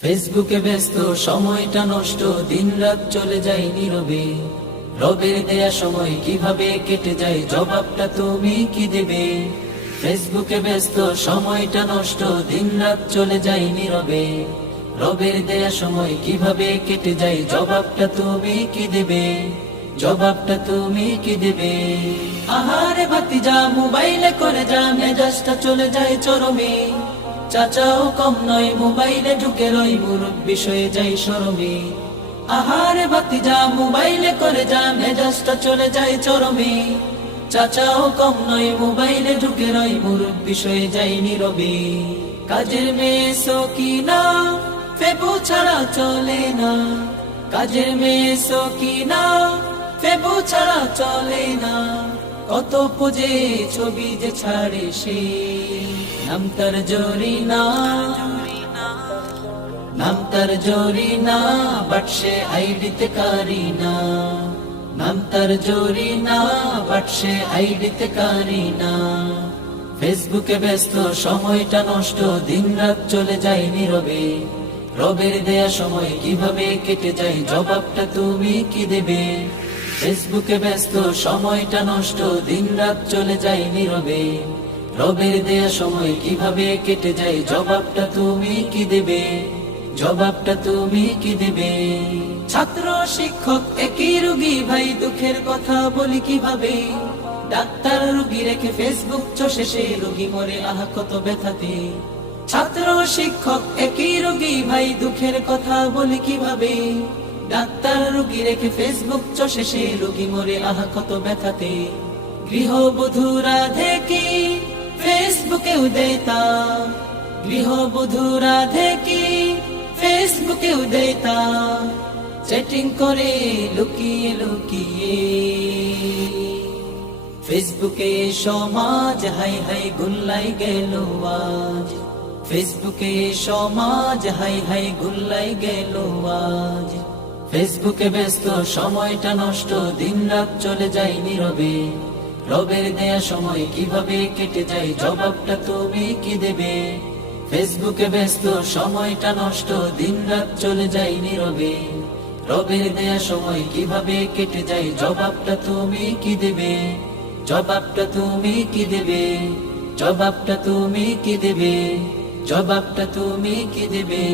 ফেসবুকে ব্যস্ত সময়টা নষ্ট, দিন রাত চলে যায় নীরবে। রবের দেয়া সময় কিভাবে কেটে যায়, জবাবটা তুমি কি দেবে? ফেসবুকে ব্যস্ত সময়টা নষ্ট, দিন রাত চলে যায় নীরবে। রবের দেয়া সময় কিভাবে কেটে যায়, জবাবটা তুমি কি দেবে? জবাবটা তুমি কি দেবে? আহারে ভাতিজা মোবাইলে করে যা, মেজাজটা চলে যায় চরমে। চাচাও কম নয়, মোবাইলে ঢুকে রই, মুরব্বি হয়ে যাই শরমে। আহারে ভাতিজা মোবাইলে করে যা, মেজাজটা চলে যায় চরমে। চাচাও কম নয়, মোবাইলে ঢুকে রই, মুরব্বি হয়ে যাই নীরবে। কাজের মেয়ে সকিনা ফেবু ছাড়া চলে না, কাজের মেয়ে সকিনা ফেবু ছাড়া চলে না। কত পুজে ছবি যে ছাড়ে সে, নাম তার জরিনা, নাম তার জরিনা, বাট সে আইডিতে কারিনা। নাম তার জরিনা, বাট সে আইডিতে কারিনা। ফেসবুকে ব্যস্ত সময়টা নষ্ট, দিন রাত চলে যায় নীরবে। রবের দেয়া সময় কিভাবে কেটে যায়, জবাবটা তুমি কি দেবে? ফেসবুকে ব্যস্ত সময়টা নষ্ট, দিন রাত চলে যায় নীরবে। রবের দেয়া সময় কিভাবে কেটে যায়, জবাবটা তুমি কি দেবে? জবাবটা তুমি কি দেবে? ছাত্র শিক্ষক একই রোগী ভাই, দুঃখের কথা বলি কিভাবে? ডাক্তার রোগী রেখে ফেসবুক চষে সে, রোগী মরে আহা কত ব্যথাতে। ছাত্র শিক্ষক একই রোগী ভাই, দুঃখের কথা বলি কিভাবে? ডাক্তার রোগী রেখে ফেসবুক চষে সে, রোগী মরে আহা কত ব্যথাতে। গৃহবধূ রাধে কি ফেসবুকেও দেতা, গৃহবধূ রাধে কি ফেসবুকেও দেতা। চ্যাটিং করে লুকিয়ে লুকিয়ে, ফেসবুকে সমাজ হাই হাই গুল্লাই গেল আজ। ফেসবুকে সমাজ হাই হাই গুল্লাই গেল আজ। ফেসবুকে ব্যস্ত সময়টা নষ্ট, দিন রাত চলে যায় নীরবে। রবের দেয়া সময় কিভাবে কেটে যায়, জবাবটা তুমি কি দেবে? ফেসবুকে ব্যস্ত সময়টা নষ্ট, দিন রাত চলে যায় নীরবে। রবের দেয়া সময় কিভাবে কেটে যায়, জবাবটা তুমি কি দেবে? জবাবটা তুমি কি দেবে? জবাবটা তুমি কি দেবে? জবাবটা তুমি কি দেবে?